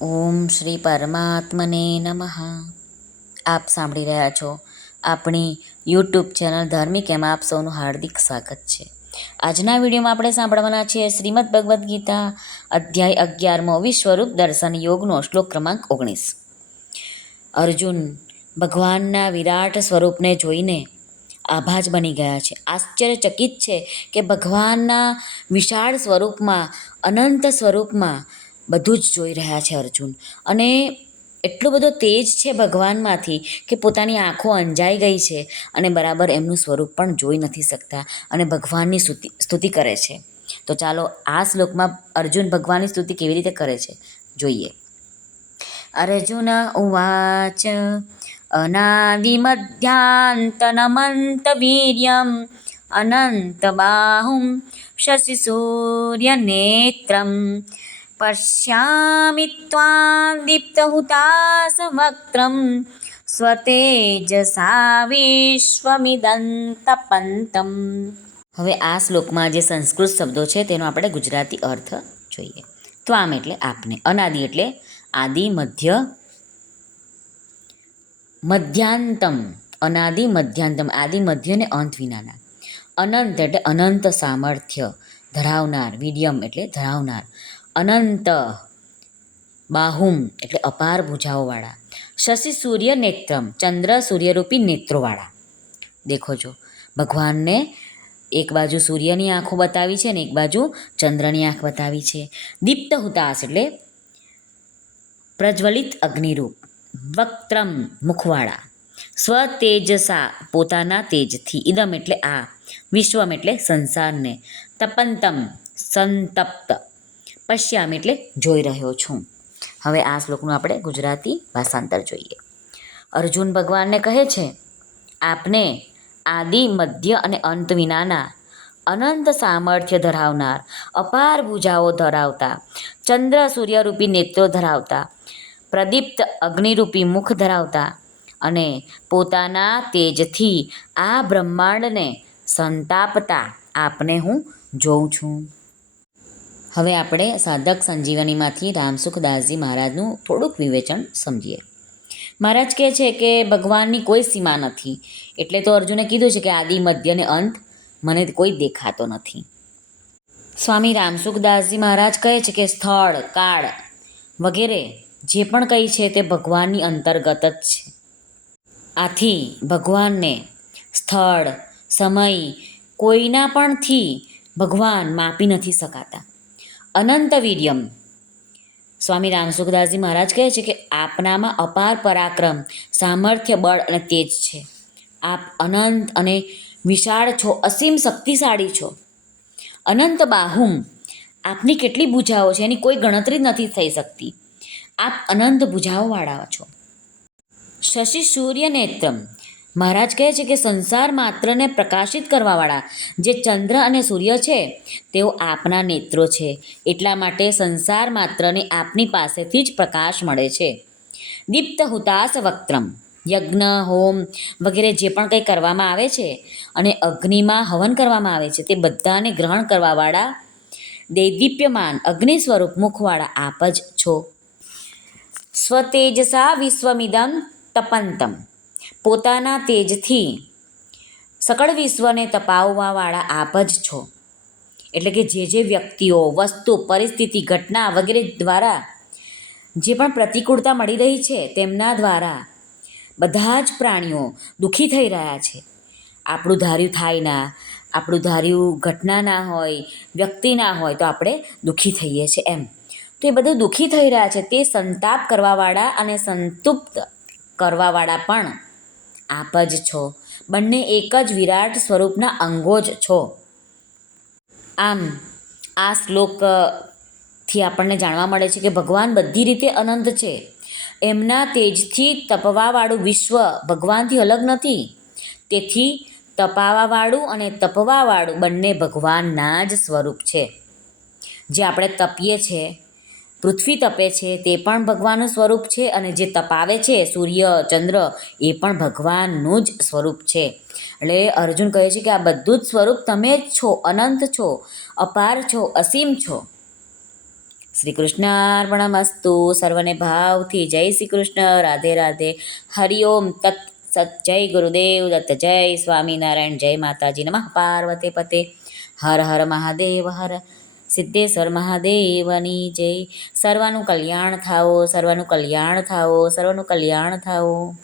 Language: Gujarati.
ઓમ શ્રી પરમાત્મને નમઃ. આપ સાંભળી રહ્યા છો આપણી યુટ્યુબ ચેનલ ધાર્મિક એમાં આપ સૌનું હાર્દિક સ્વાગત છે. આજના વિડીયોમાં આપણે સાંભળવાના છીએ શ્રીમદ ભગવદ્ ગીતા અધ્યાય અગિયારમો વિશ્વરૂપ દર્શન યોગનો શ્લોક ક્રમાંક ઓગણીસ. અર્જુન ભગવાનના વિરાટ સ્વરૂપને જોઈને આભાજ બની ગયા છે. આશ્ચર્યચકિત છે કે ભગવાનના વિશાળ સ્વરૂપમાં, અનંત સ્વરૂપમાં બધું જ જોઈ રહ્યા છે અર્જુન. અને એટલો બધો તેજ છે ભગવાનમાંથી કે પોતાની આંખો અંજાઈ ગઈ છે અને બરાબર એમનું સ્વરૂપ પણ જોઈ નથી શકતા અને ભગવાનની સ્તુતિ સ્તુતિ કરે છે. તો ચાલો આ શ્લોકમાં અર્જુન ભગવાનની સ્તુતિ કેવી રીતે કરે છે જોઈએ. અર્જુન ઉવાચ અનાદિમધ્યાંતનમંતવીર્યમ સૂર્ય નેત્રમ पश्यामि त्वां दीप्तहुतासवक्त्रं स्वतेजसा વિશ્વમિદંતપંતમ હવે આ શ્લોકમાં જે સંસ્કૃત શબ્દો છે તેનો આપણે ગુજરાતી અર્થ જોઈએ ત્વામ એટલે આપને અનાદિ એટલે આદિ મધ્ય મધ્યાંતમ અનાદિ મધ્યાંતમ આદિ મધ્ય ને અંત વિનાના અનંત એટલે અનંત સામર્થ્ય ધરાવનાર વિડિયમ એટલે ધરાવનાર અનંત બાહુમ એટલે અપાર ભુજાઓવાળા. શશિ સૂર્ય નેત્રમ, ચંદ્ર સૂર્યરૂપી નેત્રોવાળા. દેખો છો ભગવાનને એક બાજુ સૂર્યની આંખો બતાવી છે ને એક બાજુ ચંદ્રની આંખ બતાવી છે. દીપ્ત હુતાસ એટલે પ્રજ્વલિત અગ્નિરૂપ, વક્ત્રમ મુખવાળા. સ્વતેજસા પોતાના તેજથી ઇદમ એટલે આ, વિશ્વમ એટલે સંસારને. તપંતમ, સંતપ્ત. પશ્યામ એટલે જોઈ રહ્યો છું. હવે આ શ્લોકનું આપણે ગુજરાતી ભાષાંતર જોઈએ. અર્જુન ભગવાનને કહે છે, આપને આદિ, મધ્ય અને અંત વિનાના અનંત સામર્થ્ય ધરાવનાર અપાર ભુજાઓ ધરાવતા, ચંદ્ર સૂર્યરૂપી નેત્રો ધરાવતા, પ્રદીપ્ત અગ્નિરૂપી મુખ ધરાવતા અને પોતાના તેજથી આ બ્રહ્માંડને સંતાપતા આપને હું જોઉં છું. હવે આપણે સાધક સંજીવનીમાંથી રામસુખદાસજી મહારાજનું થોડુંક વિવેચન સમજીએ. મહારાજ કહે છે કે ભગવાનની કોઈ સીમા નથી. એટલે તો અર્જુને કીધું છે કે આદિ, મધ્ય ને અંત મને કોઈ દેખાતો નથી. સ્વામી રામસુખદાસજી મહારાજ કહે છે કે સ્થળ, કાળ વગેરે જે પણ કહી છે તે ભગવાનની અંતર્ગત જ છે. આથી ભગવાનને સ્થળ, સમય કોઈના પણથી ભગવાન માપી નથી શકાતા. અનંત વીર્યમ સ્વામી રામસુખદાસજી મહારાજ કહે છે કે આપનામાં અપાર પરાક્રમ, સામર્થ્ય, બળ અને તેજ છે. આપ અનંત અને વિશાળ છો, અસીમ શક્તિશાળી છો. અનંત બાહુમ, આપની કેટલી ભૂજાઓ છે, એની કોઈ ગણતરી નથી થઈ શકતી. આપ અનંત ભૂજાઓવાળા છો. શશી સૂર્ય નેત્રમ મહારાજ કહે છે કે સંસાર માત્રને પ્રકાશિત કરવાવાળા જે ચંદ્ર અને સૂર્ય છે, તેઓ આપના નેત્રો છે. એટલા માટે સંસાર માત્રને આપની પાસેથી જ પ્રકાશ મળે છે. દીપ્ત હુતાસ વક્ત્રમ. યજ્ઞ, હોમ વગેરે જે પણ કંઈ કરવામાં આવે છે અને અગ્નિમાં હવન કરવામાં આવે છે, તે બધાને ગ્રહણ કરવાવાળા દૈદીપ્યમાન અગ્નિ સ્વરૂપ મુખવાળા આપ જ છો. સ્વતેજસા વિશ્વમિદમ તપંતમ. પોતાના તેજથી સકળ વિશ્વને તપાવવાવાળા આપ જ છો. એટલે કે જે જે વ્યક્તિઓ, વસ્તુ, પરિસ્થિતિ, ઘટના વગેરે દ્વારા જે પણ પ્રતિકૂળતા મળી રહી છે, તેમના દ્વારા બધા જ પ્રાણીઓ દુઃખી થઈ રહ્યા છે. આપણું ધાર્યું થાય ના, આપણું ધાર્યું ઘટના ના હોય, વ્યક્તિ ના હોય, તો આપણે દુઃખી થઈએ છીએ એમ. તો એ બધું દુઃખી થઈ રહ્યા છે, તે સંતાપ કરવાવાળા અને સંતુપ્ત કરવાવાળા પણ આપ જ છો. બંને એક જ વિરાટ સ્વરૂપના અંગો જ છો. આમ, આ શ્લોકથી આપણને જાણવા મળે છે કે ભગવાન બધી રીતે અનંત છે. એમના તેજથી તપવાવાળું વિશ્વ ભગવાનથી અલગ નથી. તેથી તપાવાવાળું અને તપવાવાળું બંને ભગવાનના જ સ્વરૂપ છે. જે આપણે તપીએ છીએ પૃથ્વી તપે છે, તે પણ ભગવાનનું સ્વરૂપ છે અને જે તપાવે છે, સૂર્ય, ચંદ્ર, એ પણ ભગવાનનું જ સ્વરૂપ છે. એટલે અર્જુન કહે છે કે આ બધું જ સ્વરૂપ તમે જ છો, અનંત છો, અપાર છો, અસીમ છો. શ્રી કૃષ્ણાર્પણમસ્તુ સર્વને ભાવથી જય શ્રી કૃષ્ણ રાધે. રાધે હરિઓમ તત્ સત જય ગુરુદેવ દત્ત જય સ્વામિનારાયણ, જય માતાજી નમઃ, પાર્વતે પતે. હર હર મહાદેવ, હર સિદ્ધેશ્વર મહાદેવની જય. સર્વાનું કલ્યાણ થાઓ સર્વાનું કલ્યાણ થાઓ સર્વનું કલ્યાણ થાઓ.